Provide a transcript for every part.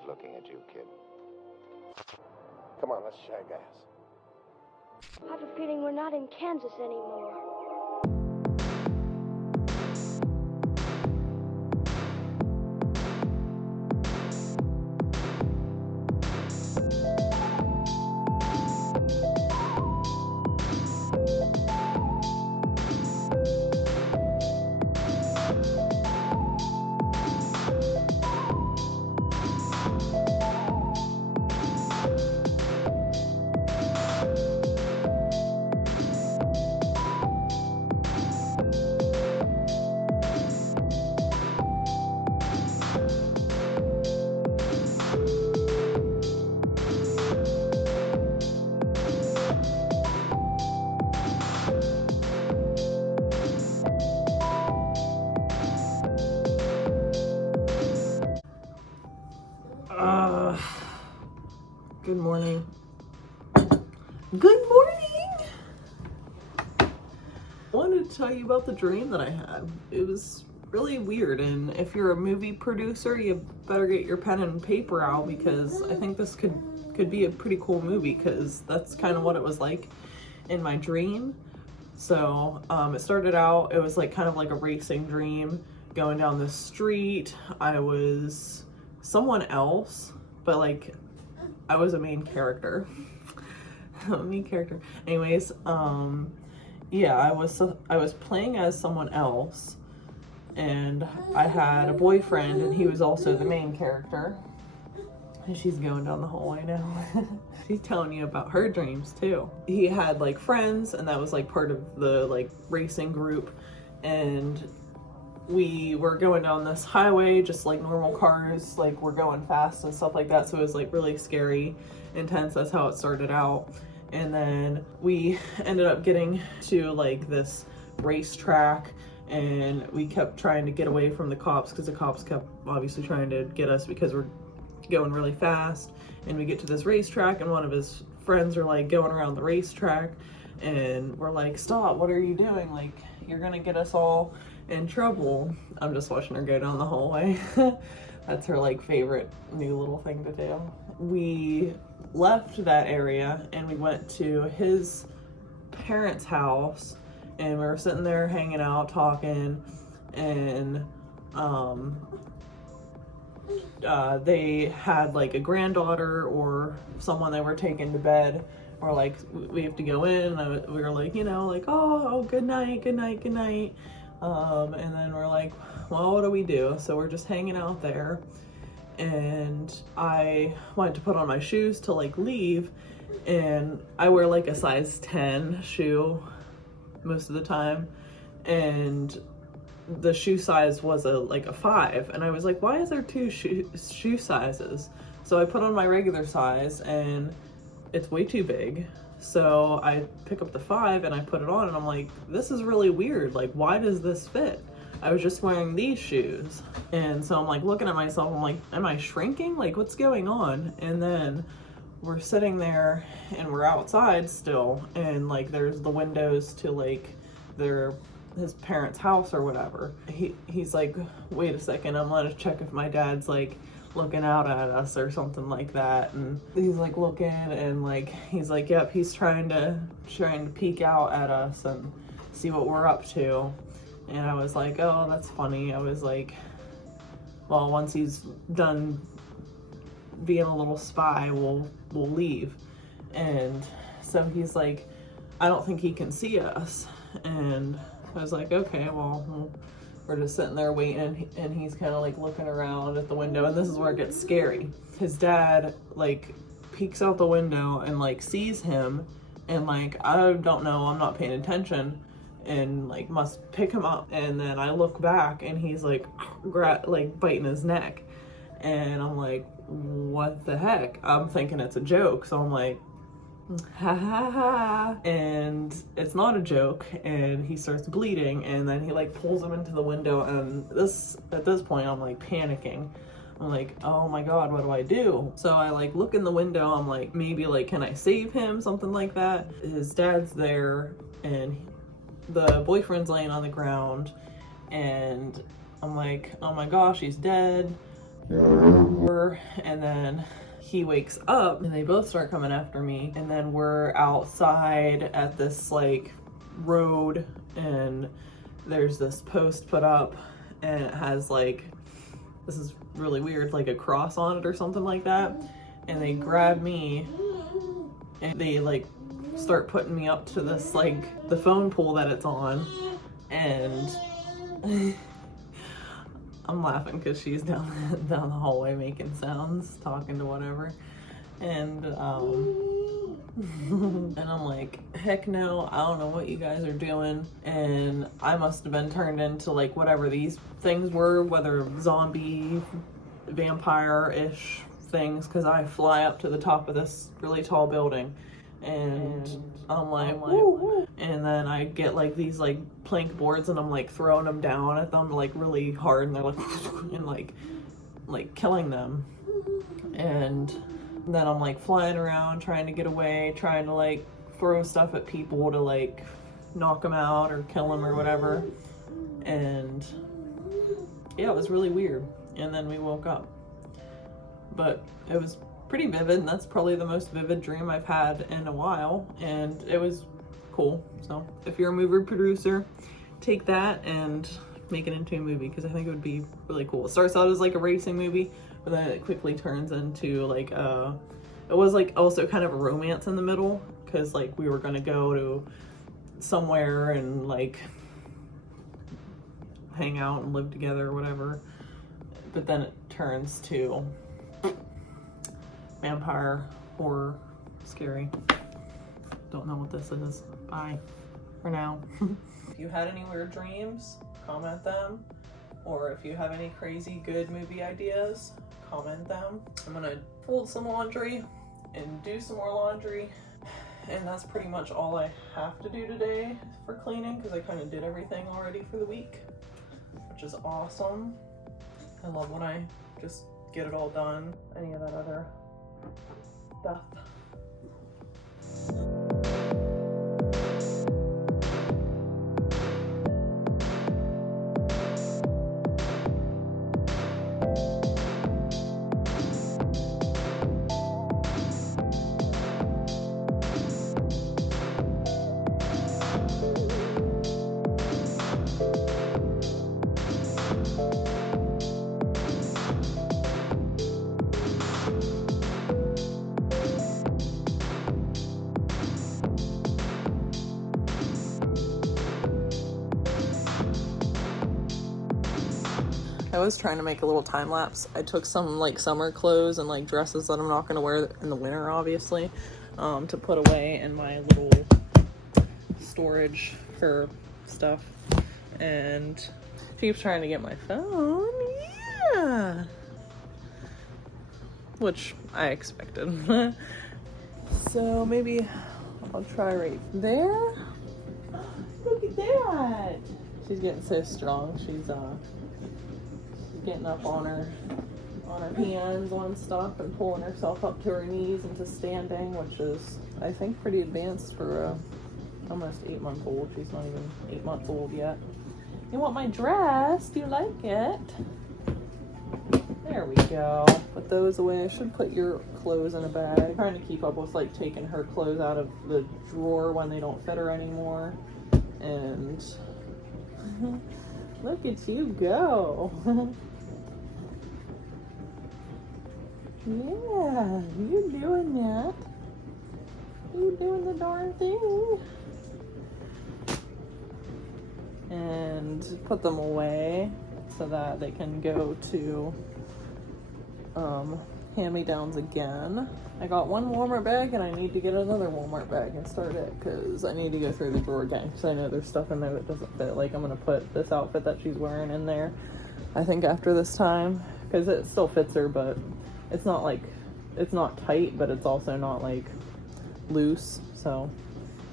is looking at you, kid. Come on, let's shag ass. I have a feeling we're not in Kansas anymore. Good morning. Good morning! I wanted to tell you about the dream that I had. It was really weird, and if you're a movie producer, you better get your pen and paper out, because I think this could be a pretty cool movie, because that's kind of what it was like in my dream. So it started out, it was like kind of like a racing dream, going down the street. I was someone else, but like I was a main character. Anyways, yeah, I was playing as someone else, and I had a boyfriend, and he was also the main character. And she's going down the hallway now. She's telling you about her dreams too. He had like friends, and that was like part of the like racing group, and we were going down this highway just like normal cars, like we're going fast and stuff like that. So it was like really scary, intense. That's how it started out. And then we ended up getting to like this racetrack, and we kept trying to get away from the cops, because the cops kept obviously trying to get us because we're going really fast. And we get to this racetrack, and one of his friends are like going around the racetrack, and we're like, stop, what are you doing? Like, you're gonna get us all in trouble. I'm just watching her go down the hallway. That's her like favorite new little thing to do. We left that area and we went to his parents' house, and we were sitting there hanging out, talking, and they had like a granddaughter or someone they were taking to bed. We're like, we have to go in. We were like, you know, like, oh, good night, good night, good night. And then we're like, well, what do we do? So we're just hanging out there, and I wanted to put on my shoes to like leave, and I wear like a size 10 shoe most of the time, and the shoe size was like a 5, and I was like, why is there two shoe sizes? So I put on my regular size, and it's way too big. So I pick up the 5 and I put it on, and I'm like, this is really weird. Like, why does this fit? I was just wearing these shoes. And so I'm like looking at myself, I'm like, am I shrinking? Like, what's going on? And then we're sitting there and we're outside still, and like there's the windows to like his parents' house or whatever. He's like, wait a second, I'm gonna check if my dad's like looking out at us or something like that. And he's like looking, and like he's like, yep, he's trying to peek out at us and see what we're up to. And I was like, oh, that's funny. I was like, well, once he's done being a little spy, we'll leave. And so he's like, I don't think he can see us. And I was like, okay, well, we're just sitting there waiting, and he's kind of like looking around at the window, and this is where it gets scary. His dad like peeks out the window and like sees him, and like, I don't know, I'm not paying attention, and like must pick him up. And then I look back, and he's like biting his neck, and I'm like, what the heck? I'm thinking it's a joke, so I'm like, ha ha ha, and it's not a joke, and he starts bleeding, and then he like pulls him into the window, and at this point I'm like panicking. I'm like, oh my god, what do I do? So I like look in the window, I'm like, maybe like, can I save him, something like that. His dad's there, and the boyfriend's laying on the ground, and I'm like, oh my gosh, he's dead. And then he wakes up and they both start coming after me. And then we're outside at this like road and there's this post put up and it has like, this is really weird, like a cross on it or something like that. And they grab me and they like start putting me up to this like the phone pole that it's on. And I'm laughing because she's down the hallway making sounds, talking to whatever. And and I'm like, heck no, I don't know what you guys are doing. And I must have been turned into like whatever these things were, whether zombie, vampire-ish things, because I fly up to the top of this really tall building. And I'm like, woo. And then I get like these like plank boards and I'm like throwing them down at them like really hard and they're like and like killing them. And then I'm like flying around trying to get away, trying to like throw stuff at people to like knock them out or kill them or whatever. And yeah, it was really weird. And then we woke up, but it was pretty vivid, and that's probably the most vivid dream I've had in a while, and it was cool. So if you're a movie producer, take that and make it into a movie, because I think it would be really cool. It starts out as like a racing movie, but then it quickly turns into like it was like also kind of a romance in the middle, because like we were gonna go to somewhere and like hang out and live together or whatever, but then it turns to vampire, horror, scary. Don't know what this is. Bye for now. If you had any weird dreams, comment them. Or if you have any crazy good movie ideas, comment them. I'm gonna fold some laundry and do some more laundry. And that's pretty much all I have to do today for cleaning, because I kind of did everything already for the week, which is awesome. I love when I just get it all done. Any of that other stuff. I was trying to make a little time lapse. I took some like summer clothes and like dresses that I'm not going to wear in the winter, obviously, to put away in my little storage for stuff. And she keeps trying to get my phone. Yeah. Which I expected. So maybe I'll try right there. Look at that. She's getting so strong. She's getting up on her hands on stuff and pulling herself up to her knees into standing, which is, I think, pretty advanced for a almost 8-month-old. She's not even 8 months old yet. You want my dress? Do you like it? There we go. Put those away. I should put your clothes in a bag. I'm trying to keep up with like taking her clothes out of the drawer when they don't fit her anymore. And look at you go. Yeah, you doing that. You doing the darn thing. And put them away so that they can go to hand-me-downs again. I got one Walmart bag and I need to get another Walmart bag and start it, because I need to go through the drawer again, because I know there's stuff in there that doesn't fit. Like, I'm gonna put this outfit that she's wearing in there, I think, after this time, because it still fits her, but it's not like, it's not tight, but it's also not like loose. So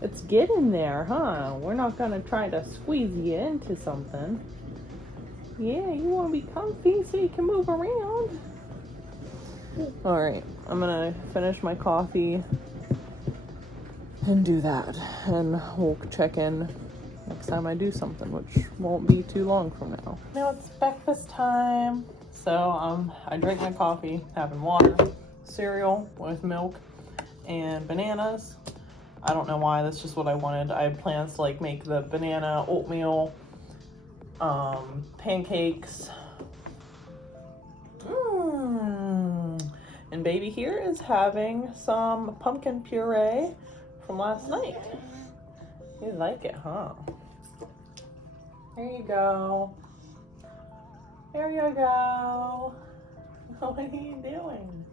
it's getting there, huh? We're not gonna try to squeeze you into something. Yeah, you want to be comfy so you can move around. All right, I'm gonna finish my coffee and do that, and we'll check in next time I do something, which won't be too long from now. Now it's breakfast time. So I drank my coffee, having water, cereal with milk, and bananas. I don't know why, that's just what I wanted. I had plans to like make the banana oatmeal pancakes. And baby here is having some pumpkin puree from last night. You like it, huh? There you go. There you go. What are you doing?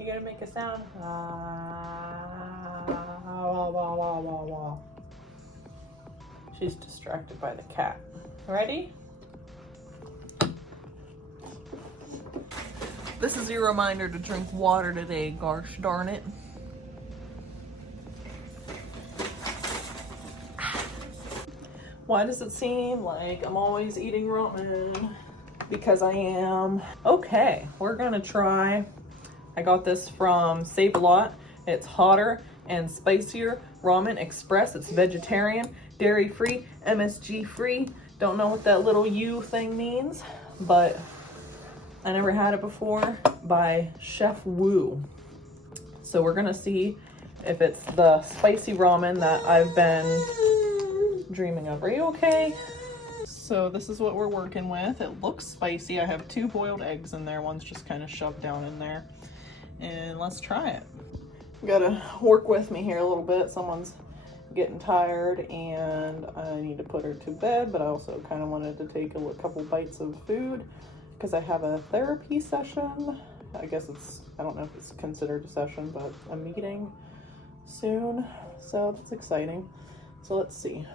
You gotta make a sound. Wah, wah, wah, wah, wah. She's distracted by the cat. Ready? This is your reminder to drink water today, gosh darn it. Why does it seem like I'm always eating ramen? Because I am. Okay, we're gonna try. I got this from Save A Lot. It's hotter and spicier ramen express. It's vegetarian, dairy free, MSG free. Don't know what that little U thing means, but I never had it before, by Chef Wu. So we're gonna see if it's the spicy ramen that I've been dreaming of. Are you okay? So this is what we're working with. It looks spicy. I have 2 boiled eggs in there. One's just kind of shoved down in there. And let's try it. Gotta work with me here a little bit. Someone's getting tired and I need to put her to bed, but I also kind of wanted to take a couple bites of food because I have a therapy session. I guess I don't know if it's considered a session, but a meeting soon. So that's exciting. So let's see.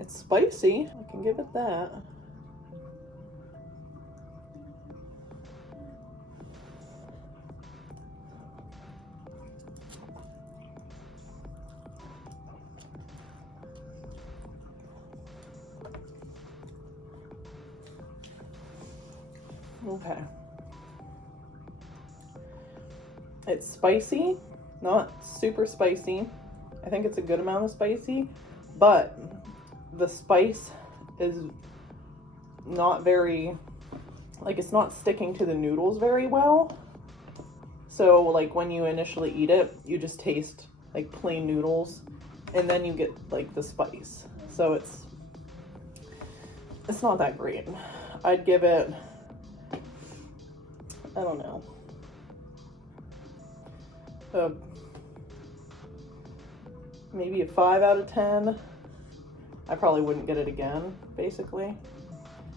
It's spicy, I can give it that. Okay. It's spicy, not super spicy. I think it's a good amount of spicy, but the spice is not very, like, it's not sticking to the noodles very well. So like when you initially eat it, you just taste like plain noodles and then you get like the spice. So it's not that great. I'd give it, I don't know, maybe a 5 out of 10. I probably wouldn't get it again, basically.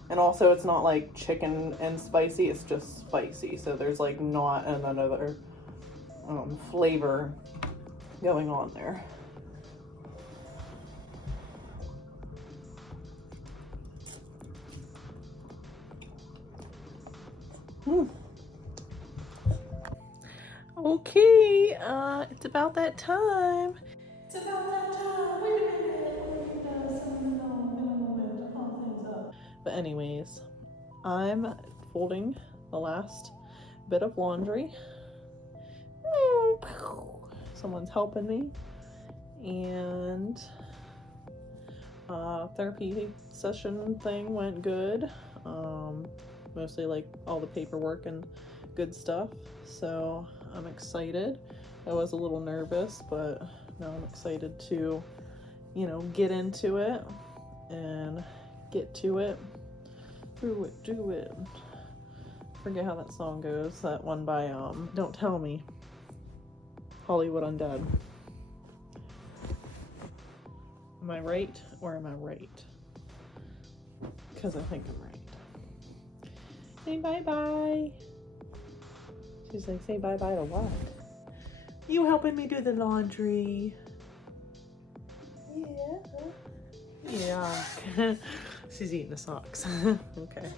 And also it's not like chicken and spicy, it's just spicy. So there's like not another flavor going on there. Okay, it's about that time. It's about that time. Wait a minute. To pump things up. But anyways, I'm folding the last bit of laundry. Someone's helping me. And therapy session thing went good. Mostly like all the paperwork and good stuff. So I'm excited. I was a little nervous, but now I'm excited to, get into it and get to it. Do it. Forget how that song goes. That one by Don't Tell Me. Hollywood Undead. Am I right or am I right? Because I think I'm right. Say bye-bye. She's like, say bye-bye to what? You helping me do the laundry? Yeah. Yeah. She's eating the socks. Okay.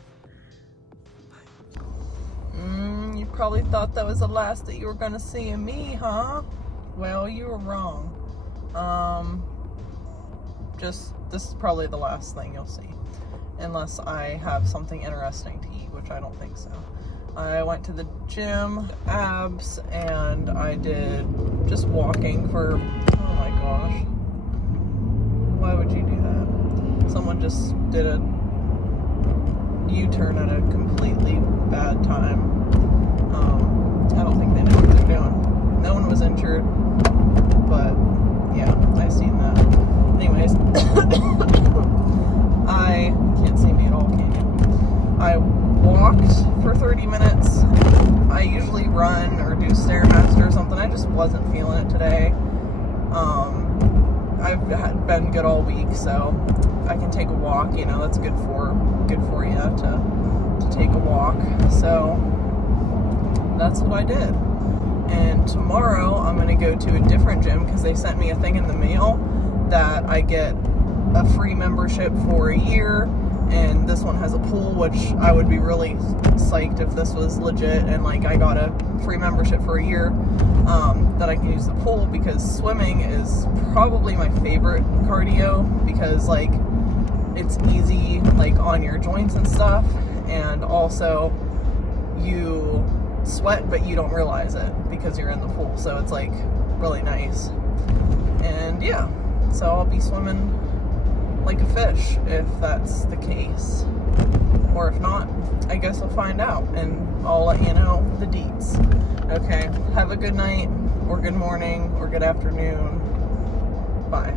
You probably thought that was the last that you were gonna see of me, huh? Well, you were wrong. This is probably the last thing you'll see. Unless I have something interesting to eat, which I don't think so. I went to the gym, abs, and I did just walking for, oh my gosh. Why would you do that? Someone just did a U-turn at a completely bad time. I don't think they know what they're doing. No one was injured, but yeah, I seen that. Anyways, I can't see me at all, can you? I walked for 30 minutes. I usually run or do Stairmaster or something. I just wasn't feeling it today. I've been good all week, so I can take a walk. You know, that's good for you to take a walk. So that's what I did. And tomorrow I'm gonna go to a different gym because they sent me a thing in the mail that I get a free membership for a year, and this one has a pool, which I would be really psyched if this was legit and like I got a free membership for a year, that I can use the pool, because swimming is probably my favorite cardio, because like it's easy like on your joints and stuff, and also you sweat but you don't realize it because you're in the pool, so it's like really nice. And yeah, so I'll be swimming like a fish if that's the case, or if not, I guess I'll find out and I'll let you know the deets. Okay, have a good night or good morning or good afternoon. Bye.